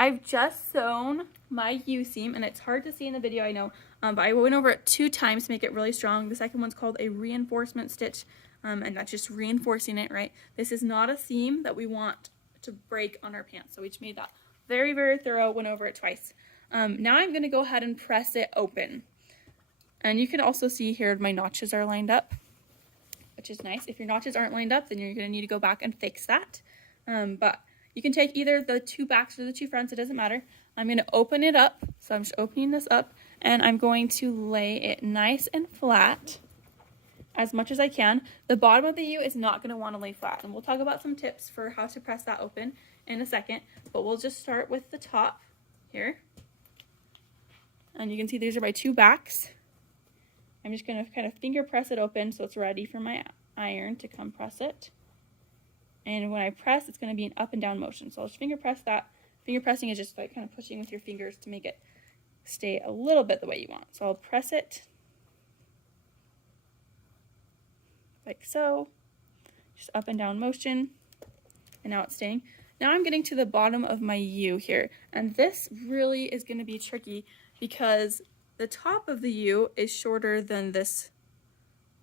I've just sewn my U seam, and it's hard to see in the video, I know, but I went over it 2 times to make it really strong. The second one's called a reinforcement stitch, and that's just reinforcing it, right? This is not a seam that we want to break on our pants, so we just made that very, very thorough, went over it twice. Now I'm going to go ahead and press it open. And you can also see here my notches are lined up, which is nice. If your notches aren't lined up, then you're going to need to go back and fix that. But you can take either the 2 backs or the 2 fronts, it doesn't matter. I'm going to open it up, so I'm just opening this up, and I'm going to lay it nice and flat as much as I can. The bottom of the U is not going to want to lay flat, and we'll talk about some tips for how to press that open in a second, but we'll just start with the top here. And you can see these are my 2 backs. I'm just going to kind of finger press it open so it's ready for my iron to come press it. And when I press, it's going to be an up and down motion. So I'll just finger press that. Finger pressing is just like kind of pushing with your fingers to make it stay a little bit the way you want. So I'll press it like so, just up and down motion, and now it's staying. Now I'm getting to the bottom of my U here, and this really is going to be tricky because the top of the U is shorter than this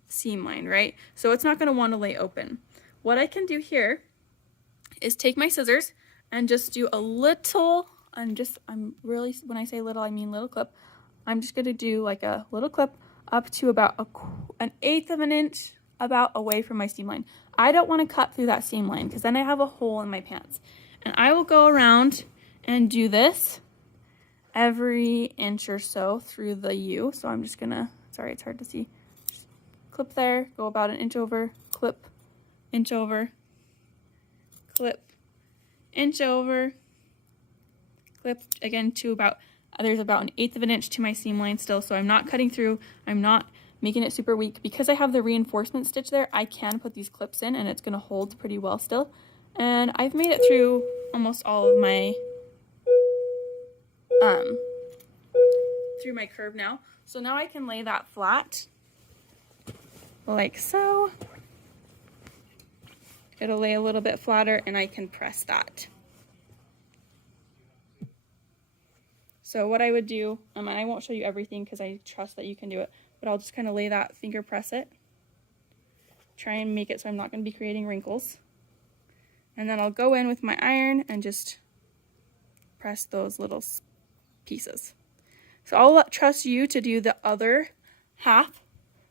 seam line, right? So it's not going to want to lay open. What I can do here is take my scissors and just do a little, I'm really, when I say little, I mean little clip. I'm just going to do like a little clip up to about an 1/8 of an inch about away from my seam line. I don't want to cut through that seam line because then I have a hole in my pants. And I will go around and do this every inch or so through the U. So I'm just gonna, sorry, it's hard to see. Just clip there, go about 1 inch over, clip, inch over, clip, inch over, clip again to about, there's about 1/8 of an inch to my seam line still. So I'm not cutting through, I'm not making it super weak. Because I have the reinforcement stitch there, I can put these clips in and it's gonna hold pretty well still. And I've made it through almost all of my through my curve now. So now I can lay that flat like so. It'll lay a little bit flatter and I can press that. So what I would do, and I won't show you everything because I trust that you can do it, but I'll just kind of lay that, finger press it, try and make it so I'm not going to be creating wrinkles. And then I'll go in with my iron and just press those little pieces. So I'll trust you to do the other half.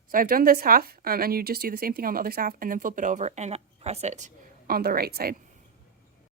So I've done this half, and you just do the same thing on the other half and then flip it over and press it on the right side.